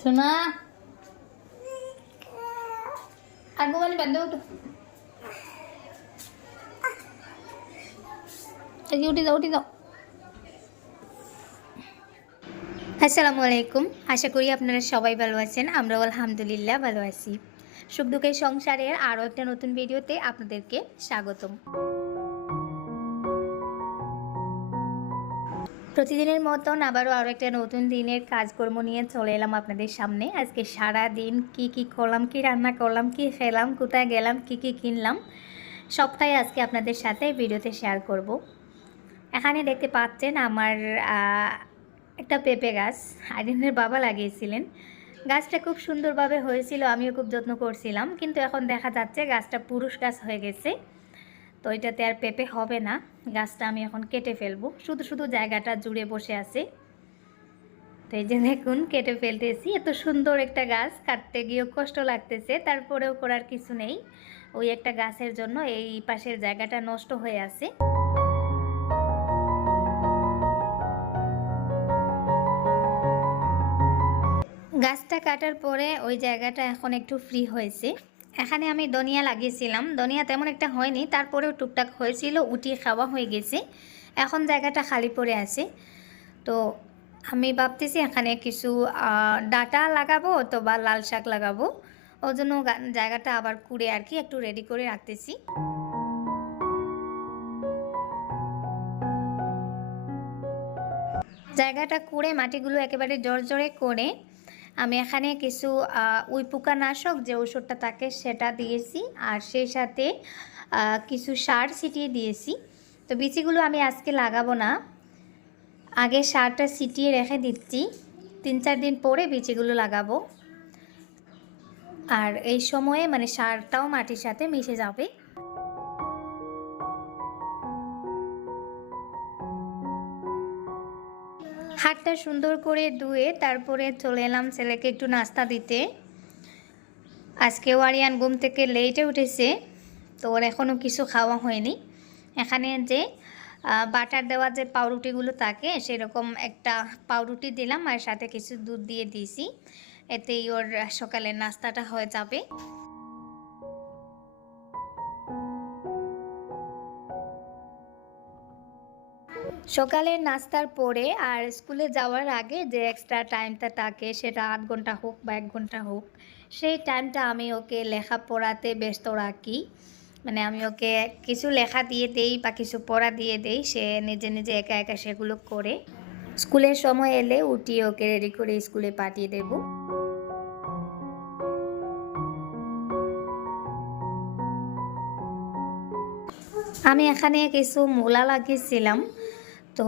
সোনা আসসালামু আলাইকুম। আশা করি আপনারা সবাই ভালো আছেন। আমরাও আলহামদুলিল্লাহ ভালো আছি। সুখ দুঃখের সংসারের আরও একটা নতুন ভিডিওতে আপনাদেরকে স্বাগতম। প্রতিদিনের মতন আবারও আরও একটা নতুন দিনের কাজকর্ম নিয়ে চলে এলাম আপনাদের সামনে। আজকে সারা দিন কি কি করলাম, কি রান্না করলাম, কি খেলাম, কোথায় গেলাম, কি কি কিনলাম, সবটাই আজকে আপনাদের সাথে ভিডিওতে শেয়ার করব। এখানে দেখতে পাচ্ছেন আমার একটা পেঁপে গাছ। আইডিনের বাবা লাগিয়েছিলেন। গাছটা খুব সুন্দরভাবে হয়েছিল, আমিও খুব যত্ন করছিলাম। কিন্তু এখন দেখা যাচ্ছে গাছটা পুরুষ গাছ হয়ে গেছে। তো এটাতে আর পেঁপে হবে না। গাছটা আমি এখন কেটে ফেলব। শুধু শুধু জায়গাটা জুড়ে বসে আছে। তো এই যে দেখুন, কেটে ফেলতেছি। এত সুন্দর একটা গাছ, কাটতে গিয়েও কষ্ট লাগতেছে, তারপরেও করার কিছু নেই। ওই একটা গাছের জন্য এই পাশের জায়গাটা নষ্ট হয়ে আছে। গাছটা কাটার পরে ওই জায়গাটা এখন একটু ফ্রি হয়েছে। এখানে আমি দনিয়া লাগিয়েছিলাম। দনিয়া তেমন একটা হয়নি, তারপরেও টুকটাক হয়েছিল, উঠিয়ে খাওয়া হয়ে গেছে। এখন জায়গাটা খালি পড়ে আছে। তো আমি ভাবতেছি এখানে কিছু ডাটা লাগাবো তো বা লাল শাক লাগাবো। ওই জন্য জায়গাটা আবার কুড়ে আর কি একটু রেডি করে রাখতেছি। জায়গাটা কুড়ে, মাটিগুলো একেবারে জড়জড়ে করে আমি এখানে কিছু উই পোকা নাশক যে ওষুধটা থাকে সেটা দিয়েছি আর সেই সাথে কিছু সার ছিটিয়ে দিয়েছি। তো বিচিগুলো আমি আজকে লাগাবো না। আগে সারটা ছিটিয়ে রেখে দিচ্ছি। তিন চার দিন পরে বিচিগুলো লাগাবো। আর এই সময়ে মানে সারটাও মাটির সাথে মিশে যাবে। হাতটা সুন্দর করে ধুয়ে তারপরে চলে এলাম ছেলেকে একটু নাস্তা দিতে। আজকে ওয়ারিয়ান ঘুম থেকে লেটে উঠেছে, তো ওর এখনও কিছু খাওয়া হয়নি। এখানে যে বাটার দেওয়া যে পাউরুটিগুলো থাকে, সেরকম একটা পাউরুটি দিলাম আর সাথে কিছু দুধ দিয়ে দিয়েছি। এতেই ওর সকালের নাস্তাটা হয়ে যাবে। সকালের নাস্তার পরে আর স্কুলে যাওয়ার আগে যে এক্সট্রা টাইমটা থাকে, সেটা আধ ঘণ্টা হোক বা এক ঘণ্টা হোক, সেই টাইমটা আমি ওকে লেখা পড়াতে ব্যস্ত রাখি। মানে আমি ওকে কিছু লেখা দিয়ে দেই বা কিছু পড়া দিয়ে দেই, সে নিজে নিজে একা একা সেগুলো করে। স্কুলের সময় এলে উঠিয়ে ওকে রেডি করে স্কুলে পাঠিয়ে দেবো। আমি এখানে কিছু মূলা লাগিয়েছিলাম। তো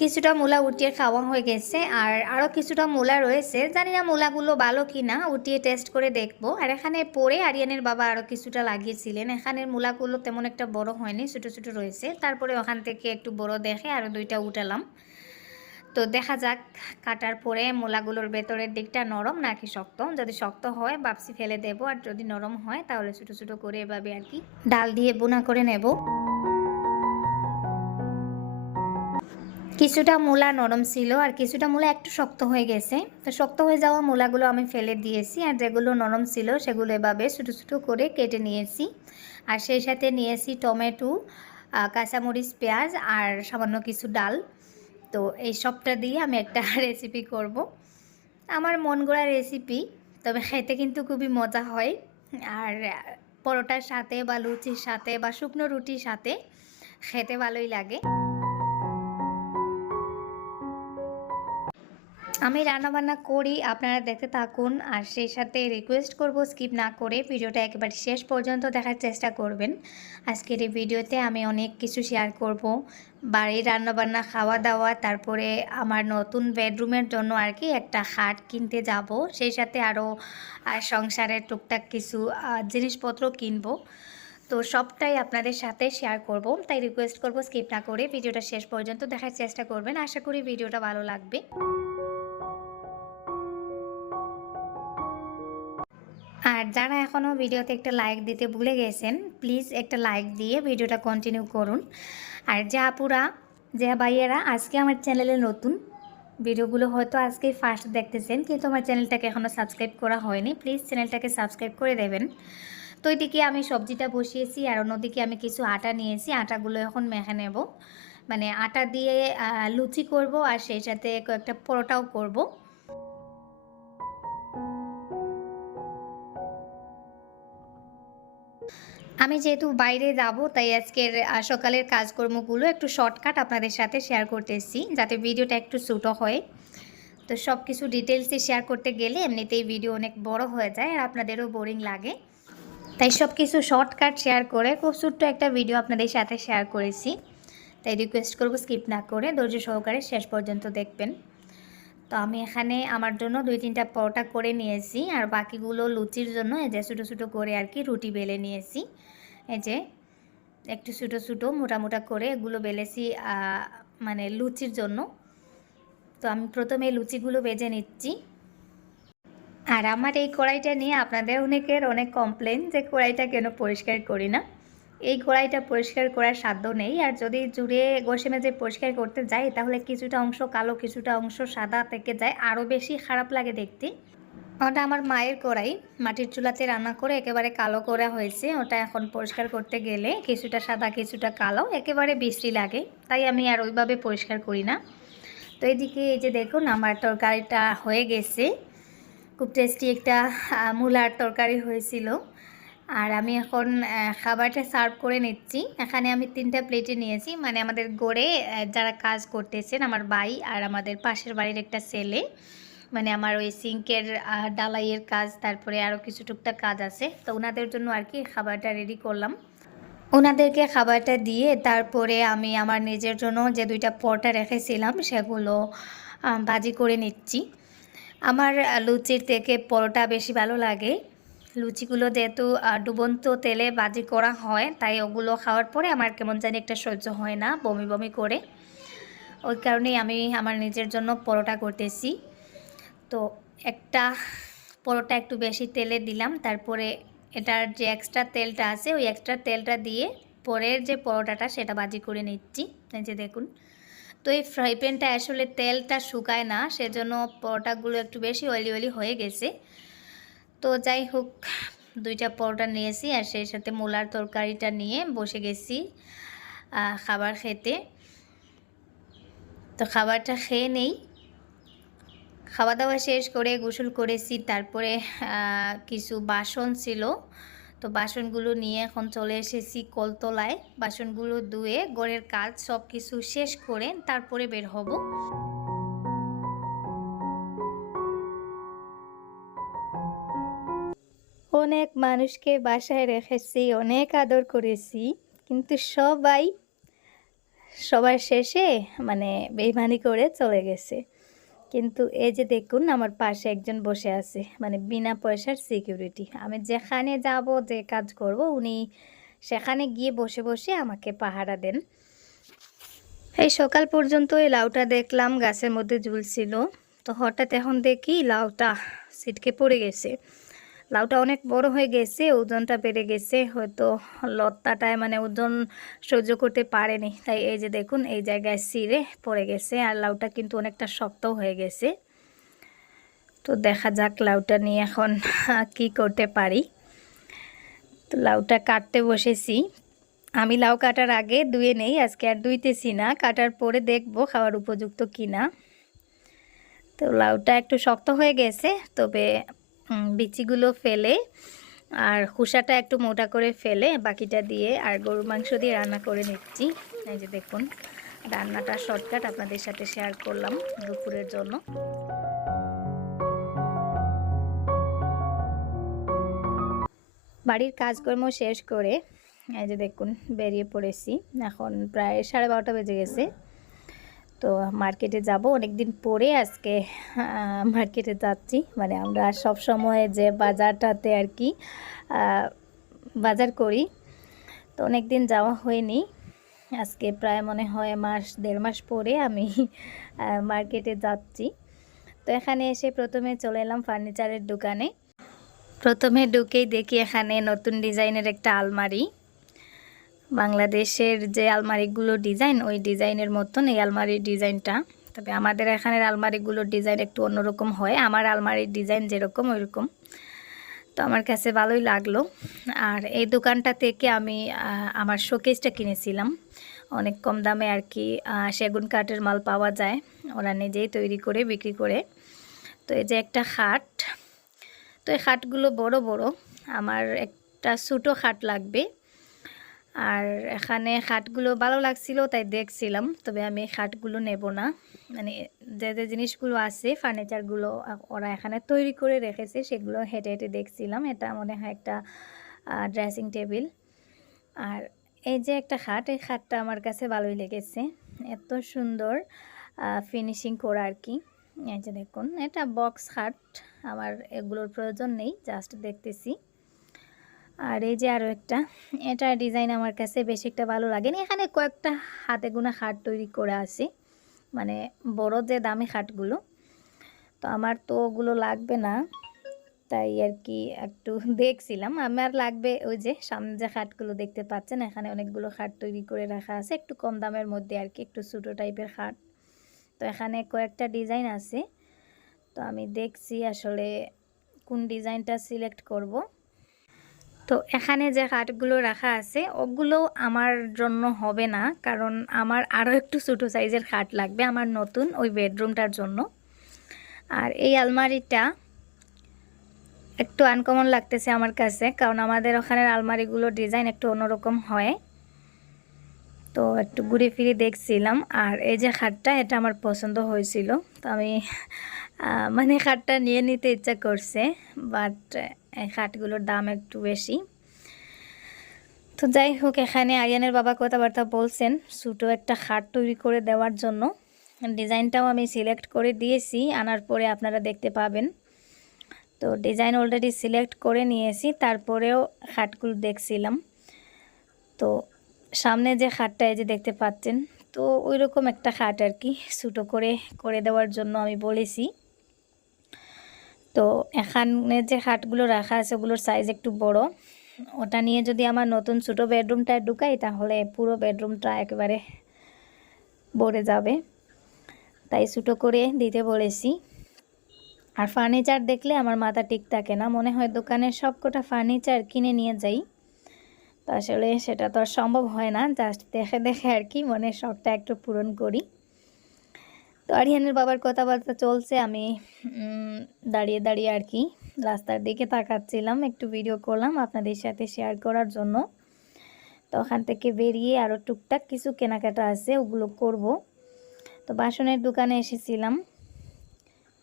কিছুটা মূলা উঠিয়ে খাওয়া হয়ে গেছে আর আরও কিছুটা মূলা রয়েছে। জানি না মূলাগুলো ভালো কি না উঠিয়ে টেস্ট করে দেখব। আর এখানে পরে আরিয়ানের বাবা আরও কিছুটা লাগিয়েছিলেন। এখানের মূলাগুলো তেমন একটা বড় হয়নি, ছোটো ছোটো রয়েছে। তারপরে ওখান থেকে একটু বড় দেখে আরও দুইটা উঠালাম। তো দেখা যাক, কাটার পরে মূলাগুলোর ভেতরের দিকটা নরম নাকি শক্ত? যদি শক্ত হয়, বাপসি ফেলে দেবো। আর যদি নরম হয়, তাহলে ছোটো ছোটো করে এভাবে আর কি ডাল দিয়ে বোনা করে নেব। কিছুটা মূলা নরম ছিল আর কিছুটা মূলা একটু শক্ত হয়ে গেছে। তো শক্ত হয়ে যাওয়া মূলাগুলো আমি ফেলে দিয়েছি আর যেগুলো নরম ছিল সেগুলো এভাবে ছোটো ছোটো করে কেটে নিয়েছি। আর সেই সাথে নিয়েছি টমেটো কাঁচামরিচ, পেঁয়াজ আর সামান্য কিছু ডাল। তো এই সবটা দিয়ে আমি একটা রেসিপি করব। আমার মন গড়া রেসিপি তবে খেতে কিন্তু খুবই মজা হয়। আর পরোটার সাথে বা লুচির সাথে বা শুকনো রুটির সাথে খেতে ভালোই লাগে। আমি রান্নাবান্না করি, আপনারা দেখতে থাকুন। আর সেই সাথে রিকোয়েস্ট করব স্কিপ না করে ভিডিওটা একেবারে শেষ পর্যন্ত দেখার চেষ্টা করবেন। আজকের এই ভিডিওতে আমি অনেক কিছু শেয়ার করব। বাড়ির রান্নাবান্না খাওয়া দাওয়া তারপরে আমার নতুন বেডরুমের জন্য আর কি একটা হাট কিনতে যাব। সেই সাথে আরও সংসারের টুকটাক কিছু জিনিসপত্র কিনবো। তো সবটাই আপনাদের সাথে শেয়ার করব। তাই রিকোয়েস্ট করব স্কিপ না করে ভিডিওটা শেষ পর্যন্ত দেখার চেষ্টা করবেন। আশা করি ভিডিওটা ভালো লাগবে। আর যারা এখনও ভিডিওতে একটা লাইক দিতে ভুলে গেছেন প্লিজ একটা লাইক দিয়ে ভিডিওটা কন্টিনিউ করুন। আর যে আপুরা, যে ভাইয়েরা, আজকে আমার চ্যানেলে নতুন, ভিডিওগুলো হয়তো আজকে ফার্স্ট দেখতেছেন, কিন্তু আমার চ্যানেলটাকে এখনও সাবস্ক্রাইব করা হয়নি প্লিজ চ্যানেলটাকে সাবস্ক্রাইব করে দেবেন। তো এদিকে আমি সবজিটা বসিয়েছি, আর অন্যদিকে আমি কিছু আটা নিয়েছি, আটাগুলো এখন মেখে নেব। মানে আটা দিয়ে লুচি করব, আর সেই সাথে কয়েকটা পরোটাও করব। আমি যেহেতু বাইরে যাব, তাই আজকের সকালের কাজকর্মগুলো একটু শর্টকাট আপনাদের সাথে শেয়ার করতেছি যাতে ভিডিওটা একটু ছোটো হয়। তো সব কিছু ডিটেলসে শেয়ার করতে গেলে এমনিতেই ভিডিও অনেক বড় হয়ে যায় আর আপনাদেরও বোরিং লাগে। তাই সব কিছু শর্টকাট শেয়ার করে খুব ছোট্ট একটা ভিডিও আপনাদের সাথে শেয়ার করেছি। তাই রিকোয়েস্ট করব স্কিপ না করে, ধৈর্য সহকারে শেষ পর্যন্ত দেখবেন। তো আমি এখানে আমার জন্য দুই তিনটা পরোটা করে নিয়েছি আর বাকিগুলো লুচির জন্য যে ছোটো ছোটো করে আর কি রুটি বেলে নিয়েছি। এই যে, একটু ছোটো ছোটো মোটা মোটা করে এগুলো বেলেছি মানে লুচির জন্য। তো আমি প্রথমে লুচিগুলো বেজে নিচ্ছি। আর আমার এই কড়াইটা নিয়ে আপনাদের অনেকের অনেক কমপ্লেন যে কড়াইটা কেন পরিষ্কার করি না। এই কড়াইটা পরিষ্কার করার সাধ্য নেই। আর যদি জুড়ে ঘষে মেজে পরিষ্কার করতে যাই, তাহলে কিছুটা অংশ কালো, কিছুটা অংশ সাদা থেকে যায়। আরও বেশি খারাপ লাগে দেখতে। ওটা আমার মায়ের কড়াই। মাটির চুলাতে রান্না করে একেবারে কালো করা হয়েছে। ওটা এখন পরিষ্কার করতে গেলে কিছুটা সাদা, কিছুটা কালো, একেবারে বৃষ্টি লাগে। তাই আমি আর ওইভাবে পরিষ্কার করি না। তো এদিকে এই যে দেখুন, আমার তরকারিটা হয়ে গেছে। খুব টেস্টি একটা মূলার তরকারি হয়েছিল। আর আমি এখন খাবারটা সার্ভ করে নিচ্ছি। এখানে আমি তিনটা প্লেটে নিয়েছি। মানে আমাদের গড়ে যারা কাজ করতেছেন, আমার ভাই আর আমাদের পাশের বাড়ির একটা ছেলে। মানে আমার ওই সিঙ্কের ডালাইয়ের কাজ, তারপরে আরও কিছু টুকটাক কাজ আছে। তো ওনাদের জন্য আর কি খাবারটা রেডি করলাম। ওনাদেরকে খাবারটা দিয়ে তারপরে আমি আমার নিজের জন্য যে দুইটা পরোটা রেখেছিলাম, সেগুলো ভাজি করে নিচ্ছি। আমার লুচির থেকে পরোটা বেশি ভালো লাগে। লুচিগুলো যেহেতু ডুবন্ত তেলে ভাজি করা হয়, তাই ওগুলো খাওয়ার পরে আমার কেমন জানি একটা সহ্য হয় না, বমি বমি করে। ওই কারণেই আমি আমার নিজের জন্য পরোটা করতেছি। তো একটা পরোটা একটু বেশি তেলে দিলাম, তারপরে এটার যে এক্সট্রা তেলটা আছে, ওই এক্সট্রা তেলটা দিয়ে পরের যে পরোটাটা সেটা বাজি করে নিচ্ছি। এই যে দেখুন, তো এই ফ্রাই প্যানটা আসলে তেলটা শুকায় না, সেজন্য পরোটাগুলো একটু বেশি অয়েলি অয়েলি হয়ে গেছে। তো যাই হোক, দুইটা পরোটা নিয়েছি, আর সেই সাথে মূলার তরকারিটা নিয়ে বসে গেছি খাবার খেতে। তো খাবারটা খেয়ে নেই খাওয়া দাওয়া শেষ করে গোসল করেছি, তারপরে কিছু বাসন ছিল। তো বাসনগুলো নিয়ে এখন চলে এসেছি কলতলায়। বাসনগুলো ধুয়ে গড়ের কাজ সব কিছু শেষ করে তারপরে বের হব। অনেক মানুষকে বাসায় রেখেছি, অনেক আদর করেছি, কিন্তু সবাই, সবার শেষে মানে বেইমানি করে চলে গেছে। কিন্তু এই যে দেখুন, আমার পাশে একজন বসে আছে মানে বিনা পয়সার সিকিউরিটি আমি যেখানে যাব, যে কাজ করব, উনি সেখানে গিয়ে বসে বসে আমাকে পাহারা দেন। এই সকাল পর্যন্ত এই লাউটা দেখলাম, গাছের মধ্যে ঝুলছিল। তো হঠাৎ এখন দেখি লাউটা ছিটকে পড়ে গেছে। লাউটা অনেক বড় হয়ে গেছে, ওজনটা বেড়ে গেছে, হয়তো লতাটায় মানে ওজন সহ্য করতে পারেনি। তাই এই যে দেখুন, এই জায়গায় ছিঁড়ে পড়ে গেছে আর লাউটা কিন্তু অনেকটা শক্ত হয়ে গেছে। তো দেখা যাক লাউটা নিয়ে এখন কি করতে পারি। তো লাউটা কাটতে বসেছি। আমি লাউ কাটার আগে ধুয়ে নেই, আজকে আর ধুইতেছি না, কাটার পরে দেখব খাওয়ার উপযুক্ত কিনা। তো লাউটা একটু শক্ত হয়ে গেছে, তবে বিচিগুলো ফেলে আর খোসাটা একটু মোটা করে ফেলে বাকিটা দিয়ে আর গরুর মাংস দিয়ে রান্না করে নিচ্ছি। এই যে দেখুন, রান্নাটা শর্টকাট আপনাদের সাথে শেয়ার করলাম দুপুরের জন্য। বাড়ির কাজকর্ম শেষ করে এই যে দেখুন, বেরিয়ে পড়েছি। এখন প্রায় সাড়ে বারোটা বেজে গেছে। তো মার্কেটে যাব। অনেক দিন পরে আজকে মার্কেটে যাচ্ছি। মানে আমরা সব সময় যে বাজারটাতে আর কি বাজার করি। তো অনেক দিন যাওয়া হয়নি। আজকে প্রায় মনে হয় মাস, দেড় মাস পরে আমি মার্কেটে যাচ্ছি। তো এখানে এসে প্রথমে চলে এলাম ফার্নিচারের দোকানে। প্রথমে ঢুকেই দেখি এখানে নতুন ডিজাইনের একটা আলমারি। বাংলাদেশের যে আলমারিগুলো ডিজাইন, ওই ডিজাইনের মতন এই আলমারির ডিজাইনটা। তবে আমাদের এখানের আলমারিগুলোর ডিজাইন একটু অন্যরকম হয়। আমার আলমারির ডিজাইন যেরকম, ওইরকম। তো আমার কাছে ভালোই লাগল। আর এই দোকানটা থেকে আমি আমার শোকেসটা কিনেছিলাম। অনেক কম দামে আর কি সেগুন কাঠের মাল পাওয়া যায়। ওরা নিজেই তৈরি করে, বিক্রি করে। তো এই যে একটা খাট, তো এই খাটগুলো বড় বড়। আমার একটা ছোটো খাট লাগবে। আর এখানে খাটগুলো ভালো লাগছিল, তাই দেখছিলাম। তবে আমি খাটগুলো নেব না। মানে যে যে জিনিসগুলো আছে ফার্নিচারগুলো ওরা এখানে তৈরি করে রেখেছে, সেগুলো হেঁটে হেঁটে দেখছিলাম। এটা মনে হয় একটা ড্রেসিং টেবিল আর এই যে একটা খাট, এই খাটটা আমার কাছে ভালোই লেগেছে। এত সুন্দর ফিনিশিং করা আর কি। এই যে দেখুন, এটা বক্স খাট। আমার এগুলোর প্রয়োজন নেই জাস্ট দেখতেছি। আর এই যে আরও একটা, এটা ডিজাইন আমার কাছে বেশি একটা ভালো লাগেনি। এখানে কয়েকটা হাতে গোনা খাট তৈরি করে আছে মানে বড় যে দামি খাটগুলো, তো আমার তো ওগুলো লাগবে না। তাই আর কি একটু দেখছিলাম, আমার লাগবে ওই যে সামনে যে খাটগুলো দেখতে পাচ্ছেন, এখানে অনেকগুলো খাট তৈরি করে রাখা আছে, একটু কম দামের মধ্যে আর কি, একটু ছোটো টাইপের খাট। তো এখানে কয়েকটা ডিজাইন আছে, তো আমি দেখছি আসলে কোন ডিজাইনটা সিলেক্ট করব। তো এখানে যে খাটগুলো রাখা আছে, ওগুলো আমার জন্য হবে না। কারণ আমার আরও একটু ছোটো সাইজের খাট লাগবে আমার নতুন ওই বেডরুমটার জন্য। আর এই আলমারিটা একটু আনকমন লাগতেছে আমার কাছে, কারণ আমাদের ওখানের আলমারিগুলোর ডিজাইন একটু অন্যরকম হয়। তো একটু ঘুরে ফিরে দেখছিলাম, আর এই যে খাটটা এটা আমার পছন্দ হয়েছিল। তো আমি মানে খাটটা নিয়ে নিতে ইচ্ছা করছে বাট খাটগুলোর দাম একটু বেশি। তো যাই হোক, এখানে আরিয়ানের বাবা কথাবার্তা বলছেন, ছোটো একটা খাট তৈরি করে দেওয়ার জন্য। ডিজাইনটাও আমি সিলেক্ট করে দিয়েছি, আনার পরে আপনারা দেখতে পাবেন। তো ডিজাইন অলরেডি সিলেক্ট করে নিয়েছি, তারপরেও খাটগুলো দেখছিলাম। তো সামনে যে খাটটা, এই যে দেখতে পাচ্ছেন, তো ওই রকম একটা খাট আর কি, ছোটো করে করে দেওয়ার জন্য আমি বলেছি। তো এখানে যে খাটগুলো রাখা আছে ওগুলোর সাইজ একটু বড়। ওটা নিয়ে যদি আমার নতুন ছোটো বেডরুমটা ঢুকাই, তাহলে পুরো বেডরুমটা একেবারে ভরে যাবে। তাই ছোটো করে দিতে বলেছি। আর ফার্নিচার দেখলে আমার মাথা ঠিক থাকে না। মনে হয় দোকানের সব কটা ফার্নিচার কিনে নিয়ে যাই। তো আসলে সেটা তো আর সম্ভব হয় না। জাস্ট দেখে দেখে আর কি মনের শখটা একটু পূরণ করি। তো আরিয়ানের বাবার কথাবার্তা চলছে, আমি দাঁড়িয়ে দাঁড়িয়ে আর কি রাস্তার দিকে তাকাচ্ছিলাম, একটু ভিডিও করলাম আপনাদের সাথে শেয়ার করার জন্য। তো ওখান থেকে বেরিয়ে আরও টুকটাক কিছু কেনাকাটা আছে, ওগুলো করব। তো বাসনের দোকানে এসেছিলাম,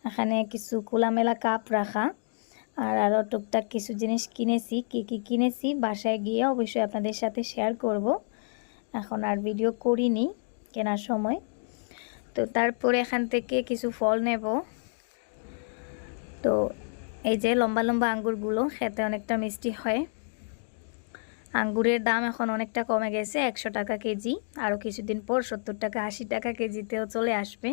এখানে কিছু খোলামেলা কাপ রাখা, আর আরও টুকটাক কিছু জিনিস কিনেছি, কি কি কিনেছি বাসায় গিয়ে অবশ্যই আপনাদের সাথে শেয়ার করব। এখন আর ভিডিও করিনি, কেনার সময়। তো তারপরে এখান থেকে কিছু ফল নেব। তো এই যে লম্বা লম্বা আঙ্গুরগুলো, খেতে অনেকটা মিষ্টি হয়। আঙ্গুরের দাম এখন অনেকটা কমে গেছে, একশো টাকা কেজি। আরও কিছুদিন পর সত্তর টাকা, আশি টাকা কেজিতেও চলে আসবে।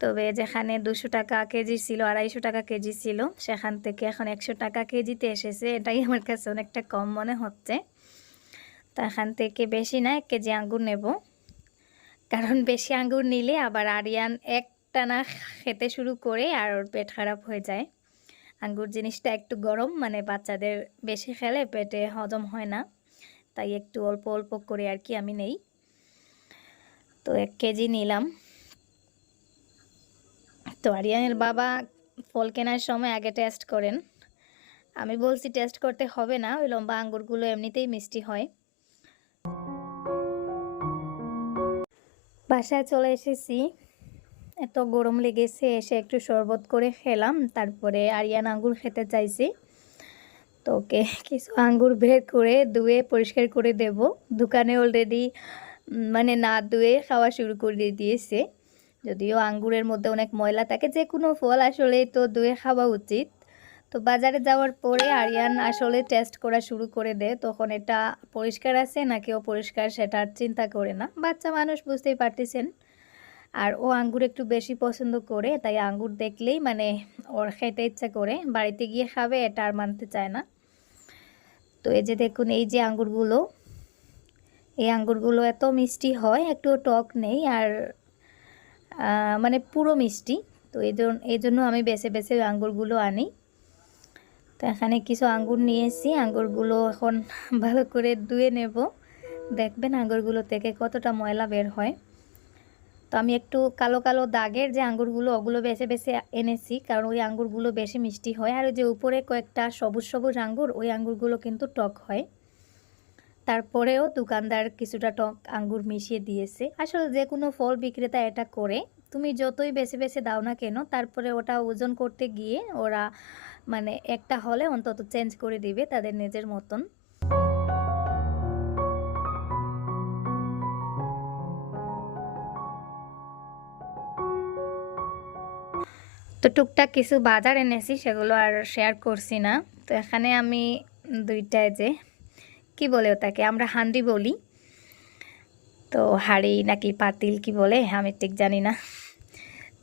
তবে যেখানে দুশো টাকা কেজি ছিল, আড়াইশো টাকা কেজি ছিল, সেখান থেকে এখন একশো টাকা কেজিতে এসেছে। এটাই আমার কাছে অনেকটা কম মনে হচ্ছে। তো এখান থেকে বেশি না, এক কেজি আঙ্গুর নেব। কারণ বেশি আঙ্গুর নিলে আবার আরিয়ান একটানা খেতে শুরু করে আর ওর পেট খারাপ হয়ে যায়। আঙ্গুর জিনিসটা একটু গরম মানে বাচ্চাদের বেশি খেলে পেটে হজম হয় না। তাই একটু অল্প অল্প করে আর কি আমি নেই। তো এক কেজি নিলাম। তো আরিয়ানের বাবা ফল কেনার সময় আগে টেস্ট করেন। আমি বলছি টেস্ট করতে হবে না, ওই লম্বা আঙ্গুরগুলো এমনিতেই মিষ্টি হয়। বাসায় চলে এসেছি। এত গরম লেগেছে, এসে একটু শরবত করে খেলাম, তারপরে আরিয়ান আঙ্গুর খেতে চাইছি। তো ওকে কিছু আঙ্গুর বের করে ধুয়ে পরিষ্কার করে দেব। দোকানে অলরেডি মানে না ধুয়ে খাওয়া শুরু করে দিয়েছে। যদিও আঙ্গুরের মধ্যে অনেক ময়লা থাকে যে কোনো ফল আসলে তো ধুয়ে খাওয়া উচিত। তো বাজারে যাওয়ার পরে আরিয়ান আসলে টেস্ট করা শুরু করে দেয়। তখন এটা পরিষ্কার আছে নাকি অপরিষ্কার সেটা আর চিন্তা করে না। বাচ্চা মানুষ বুঝতেই পারতেছেন। আর ও আঙ্গুর একটু বেশি পছন্দ করে, তাই আঙ্গুর দেখলেই মানে ওর খেতে ইচ্ছা করে। বাড়িতে গিয়ে খাবে, এটা আর মানতে চায় না। তো এই যে দেখুন, এই যে আঙ্গুরগুলো, এই আঙ্গুরগুলো এত মিষ্টি হয় একটু টক নেই আর মানে পুরো মিষ্টি। তো এই জন- এই জন্য আমি বেছে বেছে আঙ্গুরগুলো আনি। তো এখানে কিছু আঙ্গুর নিয়েছি আঙ্গুরগুলো এখন ভালো করে ধুয়ে নেব। দেখবেন আঙ্গুরগুলো থেকে কতটা ময়লা বের হয়। তো আমি একটু কালো কালো দাগের যে আঙ্গুরগুলো, ওগুলো বেছে বেছে এনেছি, কারণ ওই আঙ্গুরগুলো বেশি মিষ্টি হয়। আর ওই যে উপরে কয়েকটা সবুজ সবুজ আঙ্গুর, ওই আঙ্গুরগুলো কিন্তু টক হয়। তারপরেও দোকানদার কিছুটা টক আঙ্গুর মিশিয়ে দিয়েছে। আসলে যে কোনো ফল বিক্রেতা এটা করে। তুমি যতই বেছে বেছে দাও না কেন, তারপরে ওটা ওজন করতে গিয়ে ওরা মানে একটা হলে অন্তত চেঞ্জ করে দিবে তাদের নিজের মতন। তো টুকটাক কিছু বাজার এনেছি, সেগুলো আর শেয়ার করছি না। তো এখানে আমি দুইটায় যে, কি বলে ওটাকে, আমরা হান্ডি বলি। তো হাঁড়ি নাকি পাতিল কি বলে, আমি ঠিক জানি না।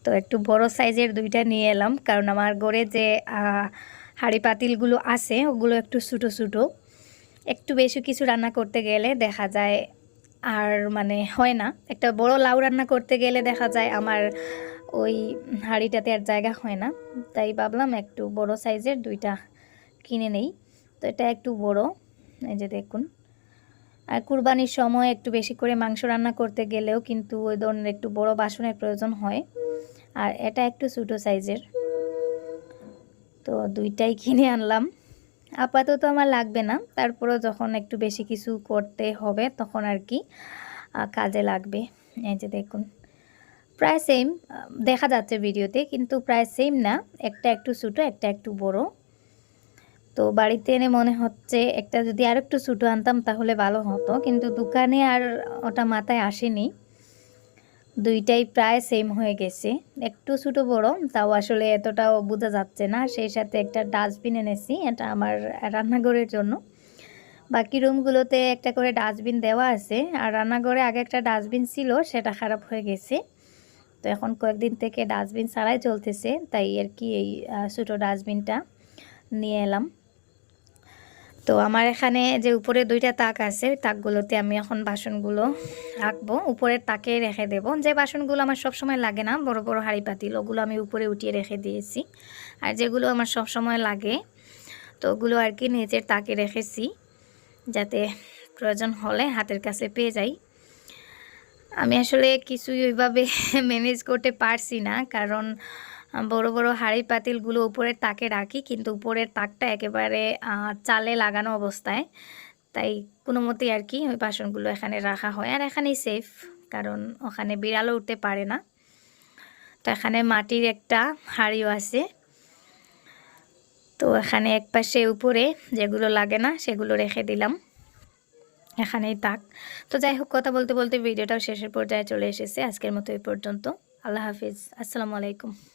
তো একটু বড় সাইজের দুইটা নিয়ে এলাম। কারণ আমার ঘরে যে হাঁড়ি পাতিলগুলো আছে, ওগুলো একটু ছোটো ছোটো। একটু বেশি কিছু রান্না করতে গেলে দেখা যায় আর মানে হয় না। একটা বড় লাউ রান্না করতে গেলে দেখা যায় আমার ওই হাঁড়িটাতে আর জায়গা হয় না। তাই ভাবলাম একটু বড় সাইজের দুইটা কিনে নেই। তো এটা একটু বড়, এই যে দেখুন। আর কুরবানির সময় একটু বেশি করে মাংস রান্না করতে গেলেও কিন্তু ওই ধরনের একটু বড় বাসনের প্রয়োজন হয়। আর এটা একটু ছোটো সাইজের। তো দুইটাই কিনে আনলাম। আপাতত আমার লাগবে না, তারপরও যখন একটু বেশি কিছু করতে হবে তখন আর কি কাজে লাগবে। এই যে দেখুন, প্রায় সেম দেখা যাচ্ছে ভিডিওতে, কিন্তু প্রায় সেম না, একটা একটু ছোটো, একটা একটু বড়। তো বাড়িতে এনে মনে হচ্ছে একটা যদি আর একটু ছোটো আনতাম তাহলে ভালো হতো, কিন্তু দোকানে আর ওটা মাথায় আসেনি। দুইটাই প্রায় সেম হয়ে গেছে। একটু ছোটো বড়, তাও আসলে এতটাও বোঝা যাচ্ছে না। সেই সাথে একটা ডাস্টবিন এনেছি, এটা আমার রান্নাঘরের জন্য। বাকি রুমগুলোতে একটা করে ডাস্টবিন দেওয়া আছে। আর রান্নাঘরে আগে একটা ডাস্টবিন ছিল, সেটা খারাপ হয়ে গেছে। তো এখন কয়েকদিন থেকে ডাস্টবিন ছাড়াই চলতেছে, তাই আর কি এই ছোটো ডাস্টবিনটা নিয়ে এলাম। তো আমার এখানে যে উপরে দুইটা তাক আছে, তাকগুলোতে আমি এখন বাসনগুলো রাখব। উপরের তাকে রেখে দেব। যে বাসনগুলো আমার সব সময় লাগে না, বড় বড় হাঁড়ি পাতিল, ওগুলো আমি উপরে উঠিয়ে রেখে দিয়েছি। আর যেগুলো আমার সব সময় লাগে, তো ওগুলো আর কি নিজের তাকে রেখেছি, যাতে প্রয়োজন হলে হাতের কাছে পেয়ে যাই। আমি আসলে কিছুই ওইভাবে ম্যানেজ করতে পারছি না, কারণ বড় বড় হাঁড়ি পাতিলগুলো উপরের তাকে রাখি, কিন্তু উপরের তাকটা একেবারে চালে লাগানো অবস্থায়। তাই কোনো মতেই আর কি ওই বাসনগুলো এখানে রাখা হয়। আর এখানেই সেফ কারণ ওখানে বিড়ালও উঠতে পারে না। তো এখানে মাটির একটা হাঁড়িও আছে। তো এখানে এক পাশে উপরে যেগুলো লাগে না, সেগুলো রেখে দিলাম। এখানেই তাক। তো যাই হোক, কথা বলতে বলতে ভিডিওটাও শেষের পর্যায়ে চলে এসেছে। আজকের মতো এই পর্যন্ত। আল্লাহ হাফিজ। আসসালামু আলাইকুম।